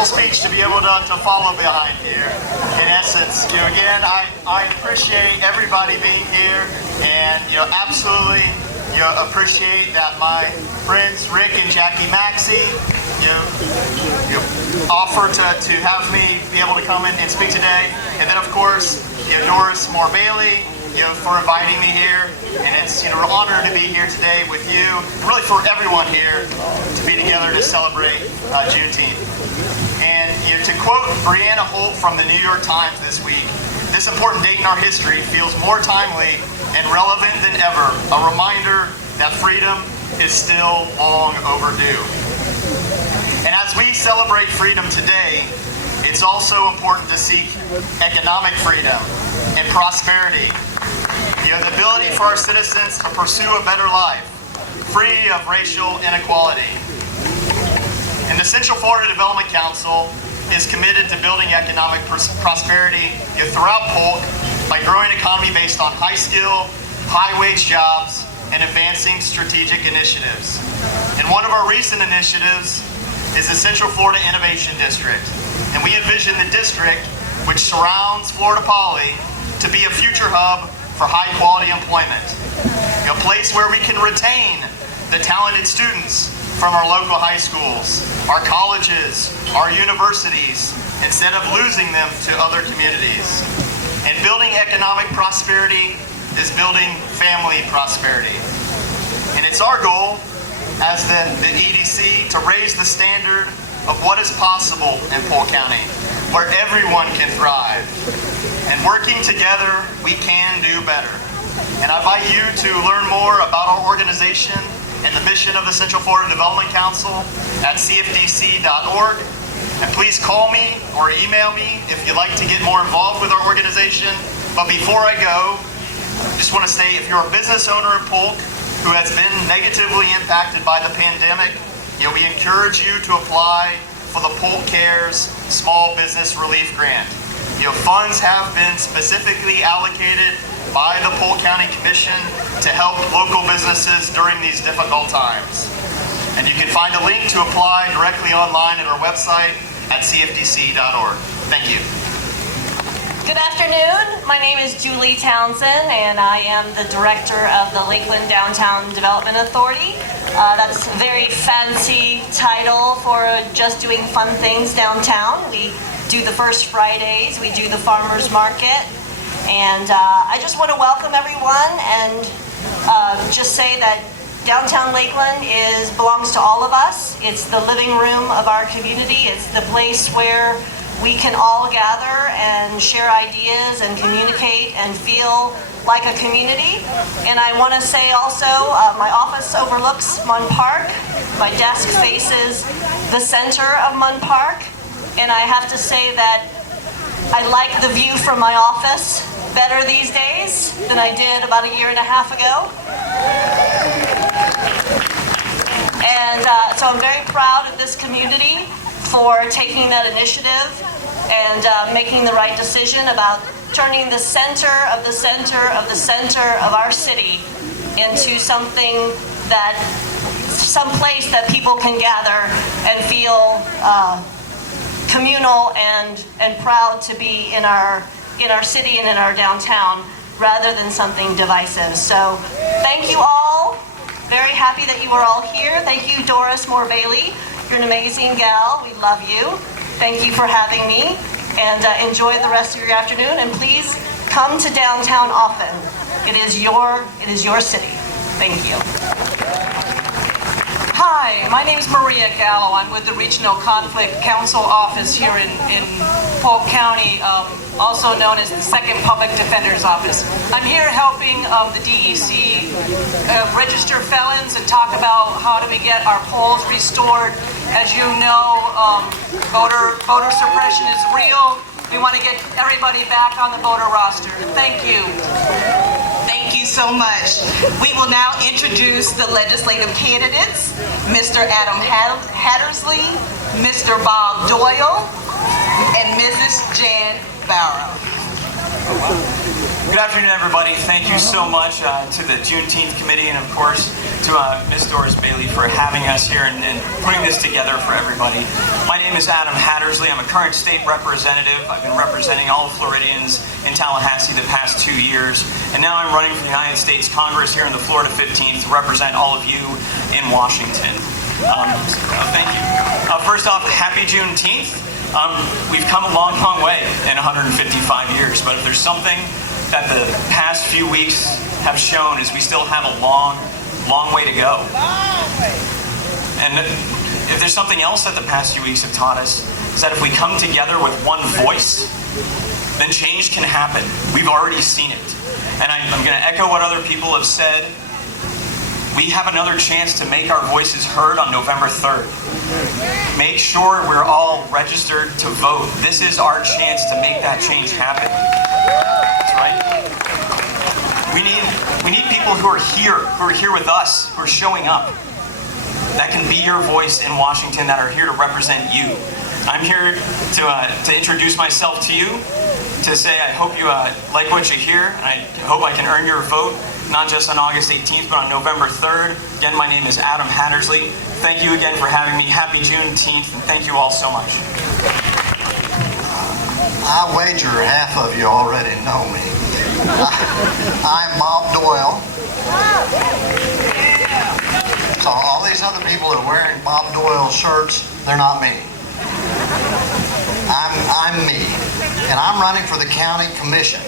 wonderful speech to be able to follow behind here. In essence, again, I appreciate everybody being here, and absolutely appreciate that my friends Rick and Jackie Maxey offered to have me be able to come in and speak today, and then of course Doris Moore Bailey for inviting me here, and it's an honor to be here today with you, really for everyone here to be together to celebrate Juneteenth. And to quote Brianna Holt from the New York Times this week, this important date in our history feels more timely and relevant than ever, a reminder that freedom is still long overdue. And as we celebrate freedom today, it's also important to seek economic freedom and prosperity. The ability for our citizens to pursue a better life, free of racial inequality. And the Central Florida Development Council is committed to building economic prosperity throughout Polk by growing an economy based on high-skill, high-wage jobs and advancing strategic initiatives. And one of our recent initiatives is the Central Florida Innovation District. And we envision the district, which surrounds Florida Poly, to be a future hub for high-quality employment. A place where we can retain the talented students from our local high schools, our colleges, our universities, instead of losing them to other communities. And building economic prosperity is building family prosperity. And it's our goal as the EDC to raise the standard of what is possible in Polk County, where everyone can thrive. And working together, we can do better. And I invite you to learn more about our organization and the mission of the Central Florida Development Council at cfdc.org. And please call me or email me if you'd like to get more involved with our organization. But before I go, I just want to say, if you're a business owner in Polk who has been negatively impacted by the pandemic, we encourage you to apply for the Polk Cares Small Business Relief Grant. Funds have been specifically allocated by the Polk County Commission to help local businesses during these difficult times. And you can find a link to apply directly online at our website at cfdc.org. Thank you. Good afternoon. My name is Julie Townsend, and I am the director of the Lakeland Downtown Development Authority. That's a very fancy title for just doing fun things downtown. We do the first Fridays, we do the farmers market, and I just want to welcome everyone and just say that downtown Lakeland belongs to all of us. It's the living room of our community. It's the place where we can all gather and share ideas and communicate and feel like a community. And I want to say also, my office overlooks Munn Park. My desk faces the center of Munn Park. And I have to say that I like the view from my office better these days than I did about a year and a half ago. And so I'm very proud of this community for taking that initiative and making the right decision about turning the center of the center of the center of our city into some place that people can gather and feel communal and proud to be in our city and in our downtown, rather than something divisive. So thank you all. Very happy that you are all here. Thank you, Doris Moore Bailey. You're an amazing gal. We love you. Thank you for having me, and enjoy the rest of your afternoon. And please come to downtown often. It is your city. Thank you. Hi, my name is Maria Gallo. I'm with the Regional Conflict Council Office here in Polk County, also known as the Second Public Defender's Office. I'm here helping the DEC register felons and talk about how do we get our polls restored. As you know, voter suppression is real. We want to get everybody back on the voter roster. Thank you. Thank you so much. We will now introduce the legislative candidates, Mr. Adam Hattersley, Mr. Bob Doyle, and Mrs. Jan Barrow. Good afternoon, everybody. Thank you so much to the Juneteenth Committee and, of course, to Ms. Doris Bailey for having us here and putting this together for everybody. My name is Adam Hattersley. I'm a current state representative. I've been representing all Floridians in Tallahassee the past 2 years, and now I'm running for the United States Congress here in the Florida 15th to represent all of you in Washington. Thank you. First off, happy Juneteenth. We've come a long, long way in 155 years, but if there's something that the past few weeks have shown is we still have a long, long way to go. And if there's something else that the past few weeks have taught us, is that if we come together with one voice, then change can happen. We've already seen it. And I'm going to echo what other people have said. We have another chance to make our voices heard on November 3rd. Make sure we're all registered to vote. This is our chance to make that change happen. That's right. We need people who are here with us, who are showing up, that can be your voice in Washington, that are here to represent you. I'm here to introduce myself to you, to say I hope you like what you hear, and I hope I can earn your vote, not just on August 18th, but on November 3rd. Again, my name is Adam Hattersley. Thank you again for having me. Happy Juneteenth, and thank you all so much. I wager half of you already know me. I'm Bob Doyle. So all these other people that are wearing Bob Doyle shirts, they're not me. I'm me, and I'm running for the county commission.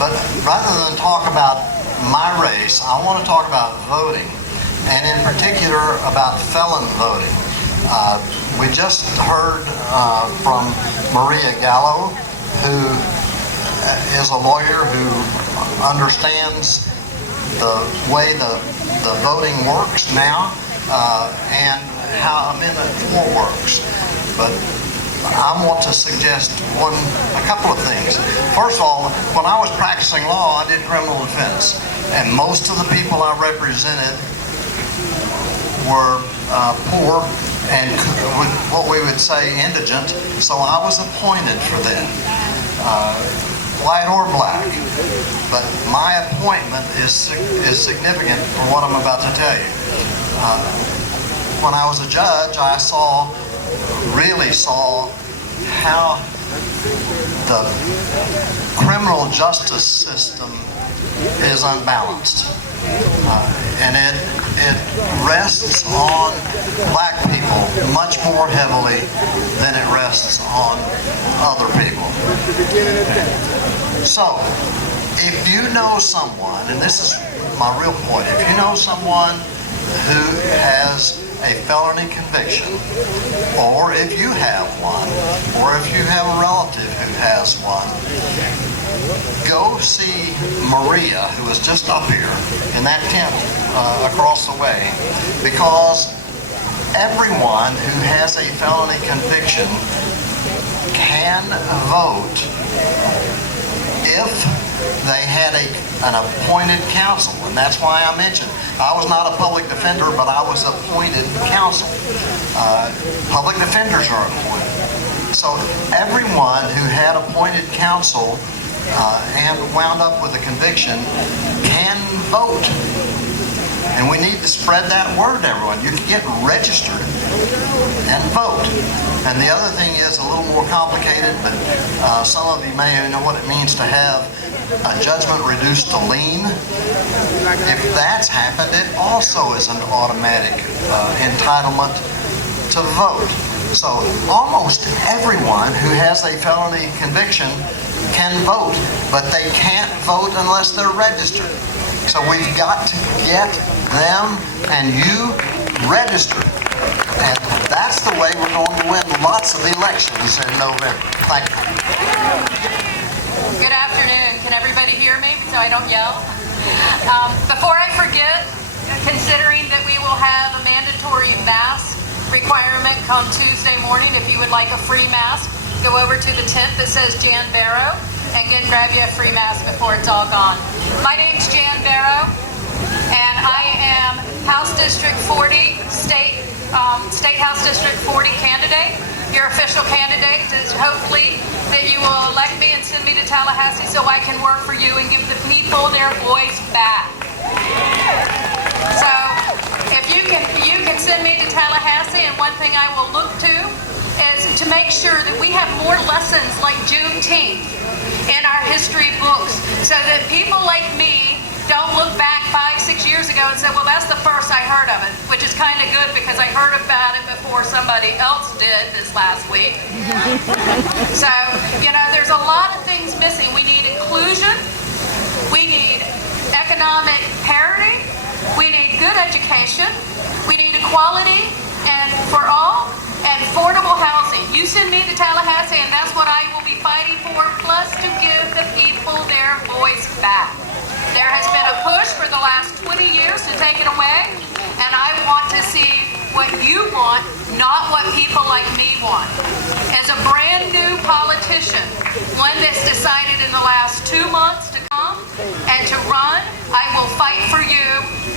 But rather than talk about my race, I want to talk about voting, and in particular about felon voting. We just heard from Maria Gallo, who is a lawyer who understands the way the voting works now and how Amendment 4 works. But I want to suggest a couple of things. First of all, when I was practicing law, I did criminal defense, and most of the people I represented were poor and what we would say indigent, so I was appointed for them, white or black. But my appointment is significant for what I'm about to tell you. When I was a judge, I really saw how the criminal justice system is unbalanced. And it rests on black people much more heavily than it rests on other people. So, if you know someone, and this is my real point, if you know someone who has a felony conviction, or if you have one, or if you have a relative who has one, go see Maria, who is just up here in that tent across the way, because everyone who has a felony conviction can vote if they had an appointed counsel, and that's why I mentioned I was not a public defender, but I was appointed counsel. Public defenders are appointed. So everyone who had appointed counsel and wound up with a conviction can vote. And we need to spread that word to everyone. You can get registered and vote. And the other thing is a little more complicated, but some of you may know what it means to have a judgment reduced to lien. If that's happened, it also is an automatic entitlement to vote. So almost everyone who has a felony conviction can vote, but they can't vote unless they're registered. So we've got to get them and you registered. And that's the way we're going to win lots of elections in November. Thank you. Good afternoon. Can everybody hear me so I don't yell? Before I forget, considering that we will have a mandatory mask requirement come Tuesday morning, if you would like a free mask, go over to the tent that says Jan Barrow and grab you a free mask before it's all gone. My name's Jan Barrow, and I am House District 40, State House District 40 candidate here your official candidate is hopefully that you will elect me and send me to Tallahassee so I can work for you and give the people their voice back. So if you can send me to Tallahassee, and one thing I will look to is to make sure that we have more lessons like Juneteenth in our history books so that people like me don't look back 5-6 years ago and say, well, that's the first I heard of it, which is kind of good because I heard about it before somebody else did this last week. So, there's a lot of things missing. We need inclusion. We need economic parity. We need good education. We need equality and for all and affordable housing. You send me to Tallahassee and that's what I will be fighting for, plus to give the people their voice back. There has been a push for the last 20 years to take it away, and I want to see what you want, not what people like me want. As a brand new politician, one that's decided in the last 2 months to come and to run, I will fight for you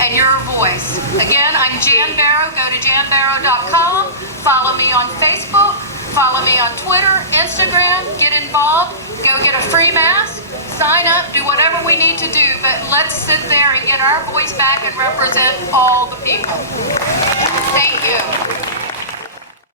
and your voice. Again, I'm Jan Barrow. Go to janbarrow.com. Follow me on Facebook. Follow me on Twitter, Instagram. Get involved. Go get a free mask. Sign up. Do whatever we need to do. But let's sit there and get our voice back and represent all the people. Thank you.